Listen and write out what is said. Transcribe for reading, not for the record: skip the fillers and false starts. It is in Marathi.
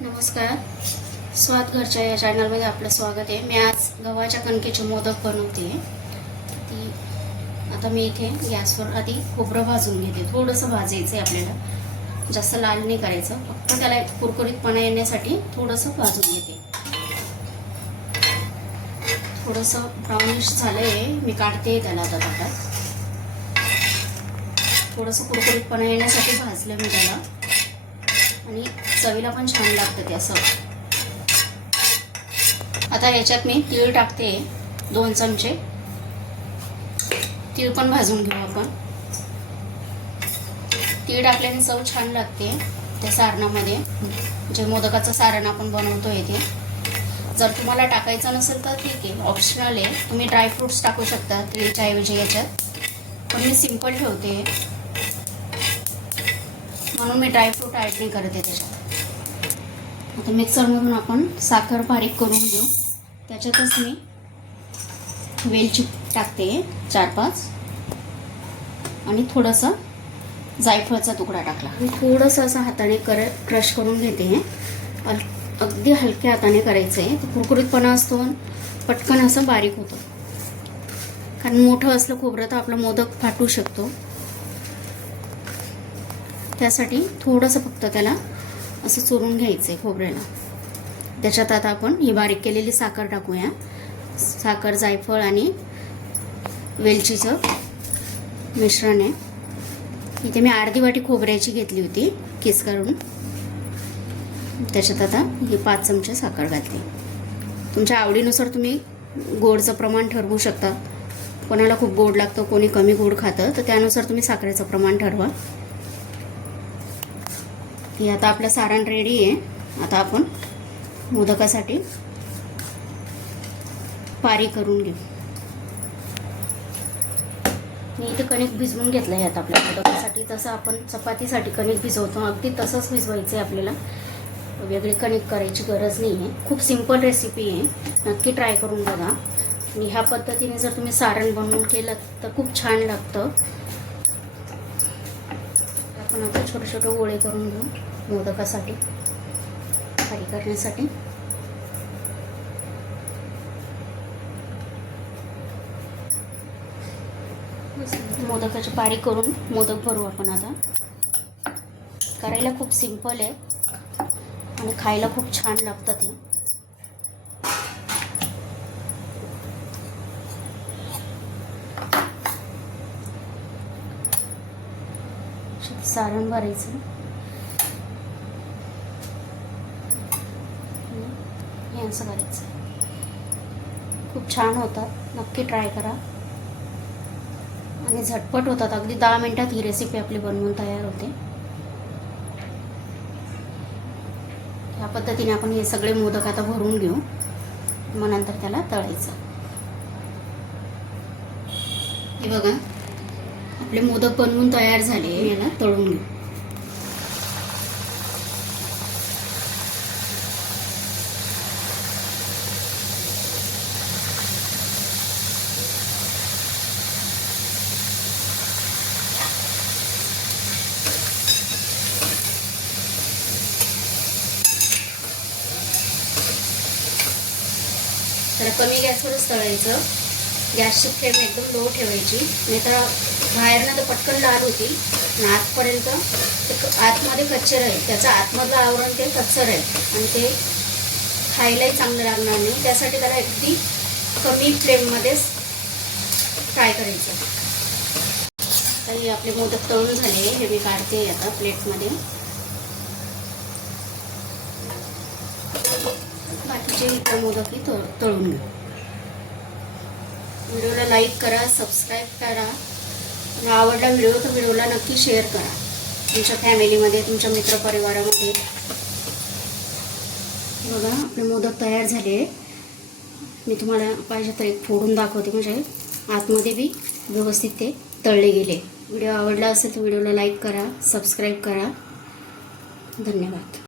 नमस्कार. स्वाद घरच्या या चॅनलमध्ये आपलं स्वागत आहे. मी आज गव्हाच्या कणकेचे मोदक बनवते. ती आता मी इथे गॅसवर आधी खोबरं भाजून घेते. थोडंसं भाजायचं आहे आपल्याला, जास्त लाल नाही करायचं, फक्त त्याला एक कुरकुरीतपणा येण्यासाठी थोडंसं भाजून घेते. थोडंसं ब्राउनिश झालं आहे, मी काढते त्याला आता ताटात. थोडंसं कुरकुरीतपणा येण्यासाठी भाजलं मी त्याला, आणि चवीला पण छान लागतं ते असं. आता याच्यात मी तीळ टाकते, 2 चमचे तीळ पण भाजून घेऊ आपण. तीळ टाकल्याने चव छान लागते त्या सारणामध्ये, जे मोदकाचं सारण आपण बनवतोय ते. जर तुम्हाला टाकायचं नसेल तर ठीक आहे, ऑप्शनल आहे, तुम्ही ड्रायफ्रुट्स टाकू शकता तीळच्या ऐवजी याच्यात, पण मी सिंपल ठेवते म्हणून मी ड्रायफ्रूट ॲड नाही करते त्याच्यात. आता मिक्सरमधून आपण साखर बारीक करून घेऊ. त्याच्यातच मी वेलची टाकते 4-5, आणि थोडंसं जायफळचा तुकडा टाकला. मी थोडंसं असं हाताने क्रश करून घेते. अगदी हलक्या हाताने करायचं आहे, कुरकुरीतपणा असतो, पटकन असं बारीक होतं. कारण मोठं असलं खोबरं तर आपलं मोदक फाटू शकतो. त्यासाठी थोडंसं फक्त त्याला असं चुरून घ्यायचं आहे खोबऱ्याला. त्याच्यात आता आपण ही बारीक केलेली साखर टाकूया. साखर, जायफळ आणि वेलचीचं मिश्रण आहे. इथे मी अर्धी वाटी खोबऱ्याची घेतली होती किस करून. त्याच्यात आता ही 5 चमचे साखर घालते. तुमच्या आवडीनुसार तुम्ही गोडचं प्रमाण ठरवू शकता. कोणाला खूप गोड लागतं, कोणी कमी गोड खातं, तर त्यानुसार तुम्ही साखरेचं प्रमाण ठरवा. हे आता आपलं सारण रेडी आहे. आता आपण मोदकासाठी पारी करून घेऊ. मी इथे कणिक भिजवून घेतलं आहे. आता आपल्या मोदकासाठी जसं आपण चपातीसाठी कणिक भिजवतो अगदी तसंच भिजवायचं आहे आपल्याला. वेगळी कणिक करायची गरज नाही आहे. खूप सिंपल रेसिपी आहे, नक्की ट्राय करून बघा. आणि ह्या पद्धतीने जर तुम्ही सारण बनवून केलं तर खूप छान लागतं. आपण आता छोटे छोटे गोळे करून घेऊ मोदकासाठी पारी करण्यासाठी. मोदकाची पारी करून मोदक भरू आपण. आता करायला खूप सिंपल आहे आणि खायला खूप छान लागतं ते. सारण भरायचं, हे असं करायचं. खूप छान होतात, नक्की ट्राय करा. आणि झटपट होतात, अगदी 10 मिनिटात ही रेसिपी आपली बनवून तयार होते. या पद्धतीने आपण हे सगळे मोदक आता भरून घेऊ, मग नंतर त्याला तळायचं. हे बघा आपले मोदक बनवून तयार झाले. याला तळून घेऊ. तर कमी गॅसवरच तळायचं. गॅसची फ्लेम एकदम लो ठेवायची, नाही तर बाहेरनं तर पटकन लाल होती आणि आतपर्यंत आतमध्ये कच्चे राहील. त्याचं आतमधलं आवरण ते कच्चं राहील आणि ते खायलाही चांगलं लागणार नाही. त्यासाठी त्याला अगदी कमी फ्लेममध्येच फ्राय करायचं. काही आपले मोदक तळून झाले, हे मी काढते आता प्लेटमध्ये. बाकीचे इतर मोदकही तळून घेऊ. व्हिडिओला लाईक करा, सबस्क्राईब करा. आणि आवडला व्हिडिओ तर व्हिडिओला नक्की शेअर करा तुमच्या फॅमिलीमध्ये, तुमच्या मित्रपरिवारामध्ये. बघा आपले मोदक तयार झाले. मी तुम्हाला पाहिजे तर एक फोडून दाखवते, म्हणजे आतमध्ये बी व्यवस्थित ते तळले गेले. व्हिडिओ आवडला असेल तर व्हिडिओला लाईक करा, सबस्क्राईब करा. धन्यवाद.